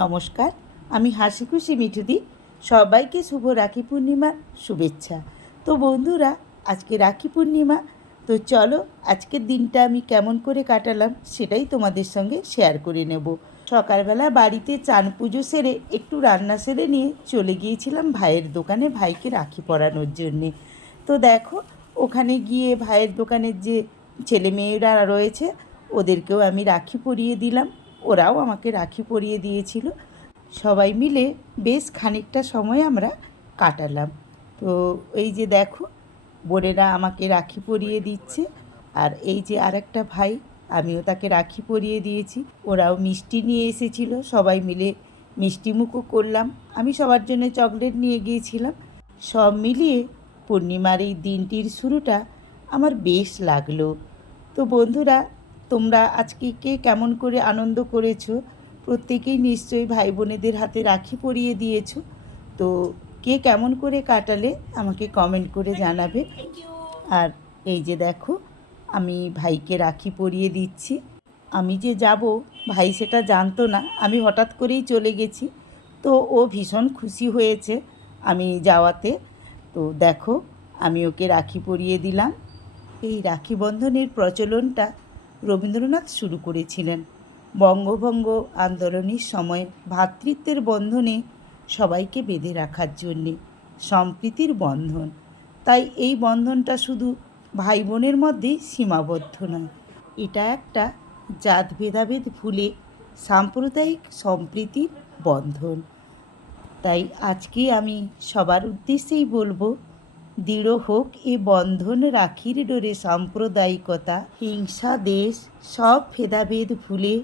নমস্কার, আমি হাসিখুশি মিঠুদি। সবাইকে শুভ রাখি পূর্ণিমার শুভেচ্ছা। তো বন্ধুরা, আজকে রাখি পূর্ণিমা। তো চলো আজকের দিনটা আমি কেমন করে কাটালাম সেটাই তোমাদের সঙ্গে শেয়ার করে নেব। সকালবেলা বাড়িতে চান পুজো সেরে একটু রান্না সেরে নিয়ে চলে গিয়েছিলাম ভাইয়ের দোকানে ভাইকে রাখি পরানোর জন্যে। তো দেখো, ওখানে গিয়ে ভাইয়ের দোকানের যে ছেলে মেয়েরা রয়েছে ওদেরকেও আমি রাখি পরিয়ে দিলাম, ওরাও আমাকে রাখি পরিয়ে দিয়েছিল। সবাই মিলে বেশ খানিকটা সময় আমরা কাটালাম। তো এই যে দেখো, বোনেরা আমাকে রাখি পরিয়ে দিচ্ছে, আর এই যে আরেকটা ভাই, আমিও তাকে রাখি পরিয়ে দিয়েছি। ওরাও মিষ্টি নিয়ে এসেছিল, সবাই মিলে মিষ্টি মুখও করলাম। আমি সবার জন্য চকলেট নিয়ে গিয়েছিলাম। সব মিলিয়ে পূর্ণিমার এই দিনটির শুরুটা আমার বেশ লাগলো। তো বন্ধুরা, তোমরা আজকে কে কেমন করে আনন্দ করেছো? প্রত্যেকেই নিশ্চয়ই ভাই বোনেদের হাতে রাখি পরিয়ে দিয়েছো। তো কে কেমন করে কাটালে আমাকে কমেন্ট করে জানাবে। আর এই যে দেখো, আমি ভাইকে রাখি পরিয়ে দিচ্ছি। আমি যে যাব ভাই সেটা জানতো না, আমি হঠাৎ করেই চলে গেছি। তো ও ভীষণ খুশি হয়েছে আমি যাওয়াতে। তো দেখো, আমি ওকে রাখি পরিয়ে দিলাম। এই রাখি বন্ধনের প্রচলনটা রবীন্দ্রনাথ শুরু করেছিলেন। বঙ্গভঙ্গ আন্দোলনের সময় ভ্রাতৃত্বের বন্ধনে সবাইকে বেঁধে রাখার জন্যে, সম্প্রীতির বন্ধন। তাই এই বন্ধনটা শুধু ভাই বোনের মধ্যেই সীমাবদ্ধ নয়, এটা একটা জাত ভেদাভেদ ভুলে সাম্প্রদায়িক সম্প্রীতির বন্ধন। তাই আজকে আমি সবার উদ্দেশ্যেই বলবো, দৃঢ় হোক এ বন্ধন রাখির ডোরে সাম্প্রদায়িকতা, হিংসা দেশ সব ভেদাভেদ ভুলে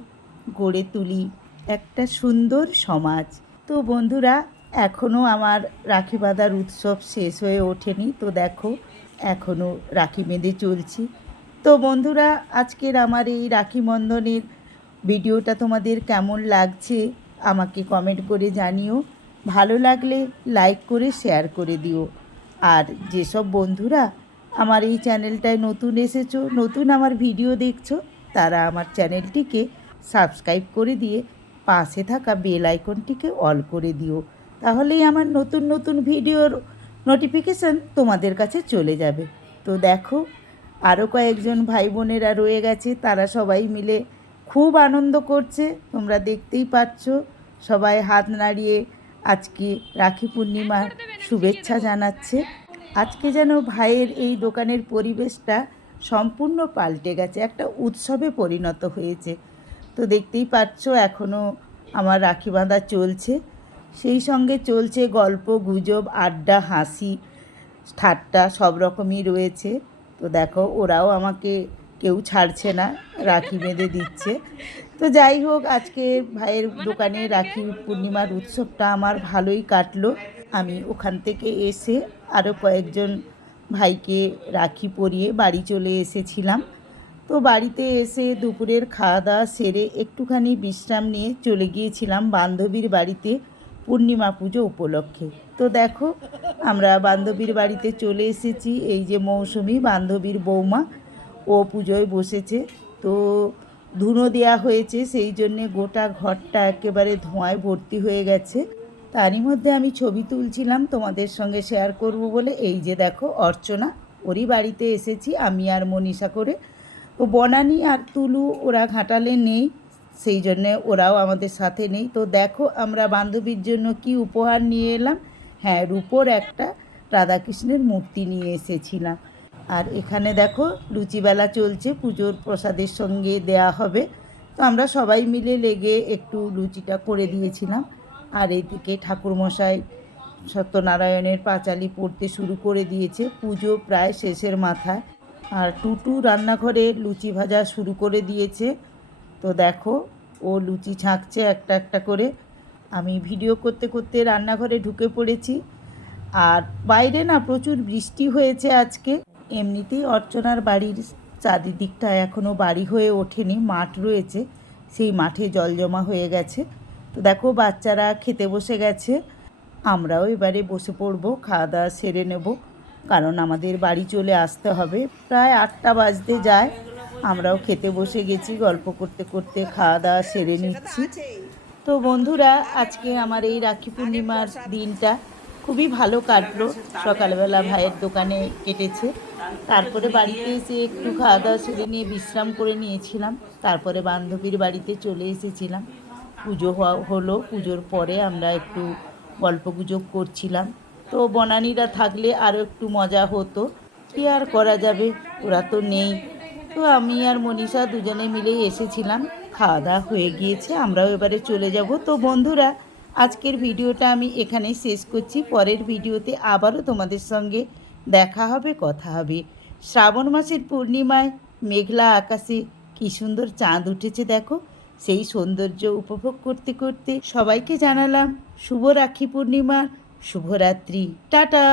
গড়ে তুলি একটা সুন্দর সমাজ। তো বন্ধুরা, এখনও আমার রাখি বাঁধার উৎসব শেষ হয়ে ওঠেনি। তো দেখো, এখনও রাখি বেঁধে চলছি। তো বন্ধুরা, আজকের আমার এই রাখি বন্ধনের ভিডিওটা তোমাদের কেমন লাগছে আমাকে কমেন্ট করে জানিও। ভালো লাগলে লাইক করে শেয়ার করে দিও। আর যেসব বন্ধুরা আমার এই চ্যানেলটায় নতুন এসেছো, নতুন আমার ভিডিও দেখছো, তারা আমার চ্যানেলটিকে সাবস্ক্রাইব করে দিয়ে পাশে থাকা বেল আইকনটিকে অল করে দিও। তাহলেই আমার নতুন নতুন ভিডিওর নোটিফিকেশান তোমাদের কাছে চলে যাবে। তো দেখো, আরও কয়েকজন ভাই বোনেরা রয়ে গেছে, তারা সবাই মিলে খুব আনন্দ করছে, তোমরা দেখতেই পাচ্ছ। সবাই হাত নাড়িয়ে আজকে রাখি পূর্ণিমার শুভেচ্ছা জানাচ্ছে। আজকে যেন ভাইয়ের এই দোকানের পরিবেশটা সম্পূর্ণ পাল্টে গেছে, একটা উৎসবে পরিণত হয়েছে। তো দেখতেই পাচ্ছ, এখনও আমার রাখি বাঁধা চলছে, সেই সঙ্গে চলছে গল্প গুজব, আড্ডা, হাসি ঠাট্টা সব রকমই রয়েছে। তো দেখো, ওরাও আমাকে কেউ ছাড়ছে না, রাখি বেঁধে দিচ্ছে। তো যাই হোক, আজকে ভাইয়ের দোকানে রাখি পূর্ণিমার উৎসবটা আমার ভালোই কাটলো। আমি ওখান থেকে এসে আরও কয়েকজন ভাইকে রাখি পরিয়ে বাড়ি চলে এসেছিলাম। তো বাড়িতে এসে দুপুরের খাওয়া দাওয়া সেরে একটুখানি বিশ্রাম নিয়ে চলে গিয়েছিলাম বান্ধবীর বাড়িতে পূর্ণিমা পুজো উপলক্ষে। তো দেখো, আমরা বান্ধবীর বাড়িতে চলে এসেছি। এই যে মৌসুমি, বান্ধবীর বৌমা, ও পুজোয় বসেছে। তো ধুনো দেওয়া হয়েছে, সেই জন্যে গোটা ঘরটা একেবারে ধোঁয়ায় ভর্তি হয়ে গেছে। তারই মধ্যে আমি ছবি তুলছিলাম তোমাদের সঙ্গে শেয়ার করব বলে। এই যে দেখো, অর্চনা, ওরই বাড়িতে এসেছি আমি আর মনীষা করে। তো বনানি আর তুলু ওরা ঘাটালে নেই, সেই জন্যে ওরাও আমাদের সাথে নেই। তো দেখো, আমরা বান্ধবীর জন্য কি উপহার নিয়ে এলাম। হ্যাঁ, রূপোর একটা রাধাকৃষ্ণের মূর্তি নিয়ে এসেছিলাম। আর এখানে দেখো, লুচিবেলা চলছে, পুজোর প্রসাদের সঙ্গে দেয়া হবে। তো আমরা সবাই মিলে লেগে একটু লুচিটা করে দিয়েছিলাম। আর এদিকে ঠাকুরমশাই সত্যনারায়ণের পাঁচালি পড়তে শুরু করে দিয়েছে, পুজো প্রায় শেষের মাথায়। আর টুটু রান্নাঘরে লুচি ভাজা শুরু করে দিয়েছে। তো দেখো, ও লুচি ছাঁকছে একটা একটা করে। আমি ভিডিও করতে করতে রান্নাঘরে ঢুকে পড়েছি। আর বাইরে না প্রচুর বৃষ্টি হয়েছে আজকে। এমনিতেই অর্চনার বাড়ির চারিদিকটা এখনও বাড়ি হয়ে ওঠেনি, মাঠ রয়েছে, সেই মাঠে জল জমা হয়ে গেছে। তো দেখো, বাচ্চারা খেতে বসে গেছে, আমরাও এবারে বসে পড়বো, খাওয়া দাওয়া সেরে নেব, কারণ আমাদের বাড়ি চলে আসতে হবে। প্রায় 8টা বাজতে যায়। আমরাও খেতে বসে গেছি, গল্প করতে করতে খাওয়া দাওয়া সেরে নিচ্ছি। তো বন্ধুরা, আজকে আমার এই রাখি পূর্ণিমার দিনটা খুবই ভালো কাটলো। সকালবেলা ভাইয়ের দোকানে কেটেছে, তারপরে বাড়িতে এসে একটু খাওয়া দাওয়া সেরে নিয়ে বিশ্রাম করে নিয়েছিলাম। তারপরে বান্ধবীর বাড়িতে চলে এসেছিলাম। পুজো হলো, পুজোর পরে আমরা একটু গল্প গুজব করছিলাম। তো বনানীরা থাকলে আরও একটু মজা হতো, কী আর করা যাবে, ওরা তো নেই। তো আমি আর মনীষা দুজনে মিলেই এসেছিলাম। খাওয়া দাওয়া হয়ে গিয়েছে, আমরাও এবারে চলে যাব। তো বন্ধুরা, আজকের ভিডিওটা আমি এখানেই শেষ করছি। পরের ভিডিওতে আবারও তোমাদের সঙ্গে দেখা হবে, কথা হবে। শ্রাবণ মাসের পূর্ণিমায় মেঘলা আকাশে কী সুন্দর চাঁদ উঠেছে দেখো। সেই সৌন্দর্য উপভোগ করতে করতে সবাইকে জানালাম শুভ রাখি পূর্ণিমার শুভরাত্রি। টাটা।